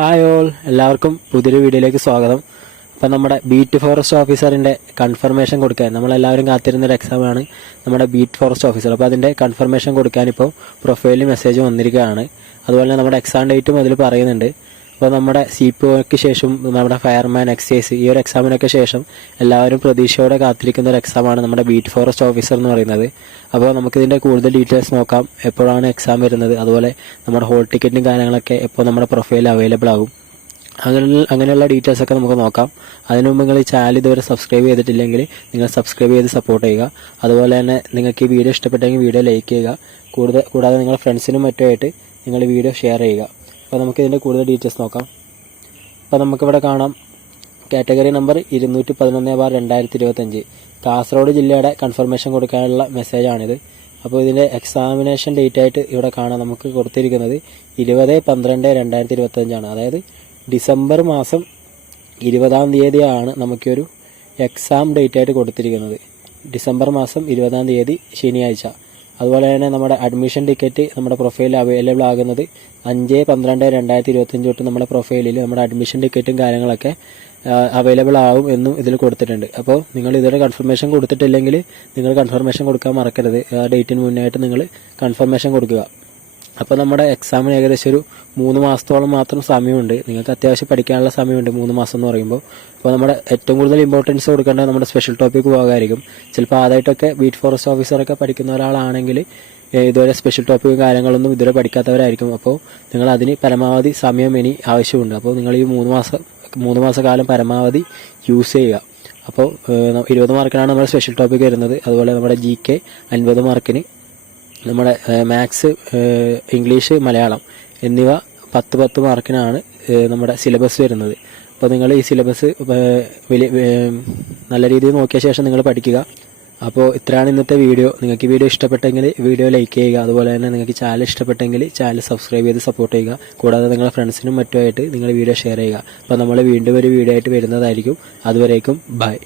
Hi all, എല്ലാവർക്കും പുതിയൊരു വീഡിയോയിലേക്ക് സ്വാഗതം. അപ്പം നമ്മുടെ ബീറ്റ് ഫോറസ്റ്റ് ഓഫീസറിൻ്റെ കൺഫർമേഷൻ കൊടുക്കാൻ നമ്മളെല്ലാവരും കാത്തിരുന്നൊരു എക്സാമാണ് നമ്മുടെ ബീറ്റ് ഫോറസ്റ്റ് ഓഫീസർ. അപ്പോൾ അതിൻ്റെ കൺഫർമേഷൻ കൊടുക്കാനിപ്പോൾ പ്രൊഫൈലിൽ മെസ്സേജ് വന്നിരിക്കുകയാണ്. അതുപോലെ നമ്മുടെ എക്സാം ഡേറ്റും അതിൽ പറയുന്നുണ്ട്. അപ്പോൾ നമ്മുടെ CPOക്ക് ശേഷം നമ്മുടെ ഫയർമാൻ, എക്സൈസ് ഈ ഒരു എക്സാമിനൊക്കെ ശേഷം എല്ലാവരും പ്രതീക്ഷയോടെ കാത്തിരിക്കുന്ന ഒരു എക്സാമാണ് നമ്മുടെ ബീറ്റ് ഫോറസ്റ്റ് ഓഫീസർ എന്ന് പറയുന്നത്. അപ്പോൾ നമുക്കിതിൻ്റെ കൂടുതൽ ഡീറ്റെയിൽസ് നോക്കാം. എപ്പോഴാണ് എക്സാം വരുന്നത്, അതുപോലെ നമ്മുടെ ഹോൾ ടിക്കറ്റും കാര്യങ്ങളൊക്കെ എപ്പോൾ നമ്മുടെ പ്രൊഫൈലിൽ അവൈലബിൾ ആകും, അങ്ങനെയുള്ള ഡീറ്റെയിൽസ് ഒക്കെ നമുക്ക് നോക്കാം. അതിനു മുമ്പ് നിങ്ങൾ ഈ ചാനൽ ഇതുവരെ സബ്സ്ക്രൈബ് ചെയ്തിട്ടില്ലെങ്കിൽ നിങ്ങൾ സബ്സ്ക്രൈബ് ചെയ്ത് സപ്പോർട്ട് ചെയ്യുക. അതുപോലെ തന്നെ നിങ്ങൾക്ക് ഈ വീഡിയോ ഇഷ്ടപ്പെട്ടെങ്കിൽ വീഡിയോ ലൈക്ക് ചെയ്യുക. കൂടാതെ നിങ്ങളുടെ ഫ്രണ്ട്സിനും മറ്റുമായിട്ട് നിങ്ങൾ ഈ വീഡിയോ ഷെയർ ചെയ്യുക. അപ്പോൾ നമുക്ക് ഇതിൻ്റെ കൂടുതൽ ഡീറ്റെയിൽസ് നോക്കാം. അപ്പോൾ നമുക്കിവിടെ കാണാം കാറ്റഗറി നമ്പർ 211/2025 കാസർഗോഡ് ജില്ലയുടെ കൺഫർമേഷൻ കൊടുക്കാനുള്ള മെസ്സേജാണിത്. അപ്പോൾ ഇതിൻ്റെ എക്സാമിനേഷൻ ഡേറ്റ് ആയിട്ട് ഇവിടെ കാണാം നമുക്ക് കൊടുത്തിരിക്കുന്നത് 20/12/2025 അതായത് ഡിസംബർ മാസം 20-ാം തീയതിയാണ് നമുക്കൊരു എക്സാം ഡേറ്റ് ആയിട്ട് കൊടുത്തിരിക്കുന്നത്. ഡിസംബർ മാസം 20-ാം തീയതി ശനിയാഴ്ച. അതുപോലെ തന്നെ നമ്മുടെ അഡ്മിഷൻ ടിക്കറ്റ് നമ്മുടെ പ്രൊഫൈലിൽ അവൈലബിൾ ആകുന്നത് 5/12/2025 തൊട്ട് നമ്മുടെ പ്രൊഫൈലിൽ നമ്മുടെ അഡ്മിഷൻ ടിക്കറ്റും കാര്യങ്ങളൊക്കെ അവൈലബിൾ ആവും എന്നും ഇതിൽ കൊടുത്തിട്ടുണ്ട്. അപ്പോൾ നിങ്ങൾ ഇതുവരെ കൺഫർമേഷൻ കൊടുത്തിട്ടില്ലെങ്കിൽ നിങ്ങൾ കൺഫർമേഷൻ കൊടുക്കാൻ മറക്കരുത്. ആ ഡേറ്റിന് മുന്നായിട്ട് നിങ്ങൾ കൺഫർമേഷൻ കൊടുക്കുക. അപ്പോൾ നമ്മുടെ എക്സാമിന് ഏകദേശം ഒരു 3 മാസത്തോളം മാത്രം സമയമുണ്ട്. നിങ്ങൾക്ക് അത്യാവശ്യം പഠിക്കാനുള്ള സമയമുണ്ട് 3 മാസം എന്ന് പറയുമ്പോൾ. അപ്പോൾ നമ്മുടെ ഏറ്റവും കൂടുതൽ ഇമ്പോർട്ടൻസ് കൊടുക്കേണ്ടത് നമ്മുടെ സ്പെഷ്യൽ ടോപ്പിക് ഭാഗമായിരിക്കും. ചിലപ്പോൾ ആദ്യമായിട്ടൊക്കെ ബീറ്റ് ഫോറസ്റ്റ് ഓഫീസറൊക്കെ പഠിക്കുന്ന ഒരാളാണെങ്കിൽ ഇതുവരെ സ്പെഷ്യൽ ടോപ്പിക്കും കാര്യങ്ങളൊന്നും ഇതുവരെ പഠിക്കാത്തവരായിരിക്കും. അപ്പോൾ നിങ്ങൾ അതിന് പരമാവധി സമയം ഇനി ആവശ്യമുണ്ട്. അപ്പോൾ നിങ്ങൾ ഈ 3 മാസക്കാലം പരമാവധി യൂസ് ചെയ്യുക. അപ്പോൾ 20 മാർക്കിനാണ് നമ്മുടെ സ്പെഷ്യൽ ടോപ്പിക് വരുന്നത്. അതുപോലെ നമ്മുടെ GK 50 മാർക്കിന്, നമ്മുടെ മാത്സ്, ഇംഗ്ലീഷ്, മലയാളം എന്നിവ 10 മാർക്കിനാണ് നമ്മുടെ സിലബസ് വരുന്നത്. അപ്പോൾ നിങ്ങൾ ഈ സിലബസ് നല്ല രീതിയിൽ നോക്കിയ ശേഷം നിങ്ങൾ പഠിക്കുക. അപ്പോൾ ഇത്രയാണ് ഇന്നത്തെ വീഡിയോ. നിങ്ങൾക്ക് ഈ വീഡിയോ ഇഷ്ടപ്പെട്ടെങ്കിൽ വീഡിയോ ലൈക്ക് ചെയ്യുക. അതുപോലെ തന്നെ നിങ്ങൾക്ക് ചാനൽ ഇഷ്ടപ്പെട്ടെങ്കിൽ ചാനൽ സബ്സ്ക്രൈബ് ചെയ്ത് സപ്പോർട്ട് ചെയ്യുക. കൂടാതെ നിങ്ങളുടെ ഫ്രണ്ട്സിനും മറ്റുമായിട്ട് നിങ്ങൾ വീഡിയോ ഷെയർ ചെയ്യുക. അപ്പോൾ നമ്മൾ വീണ്ടും ഒരു വീഡിയോ ആയിട്ട് വരുന്നതായിരിക്കും. അതുവരേക്കും ബൈ.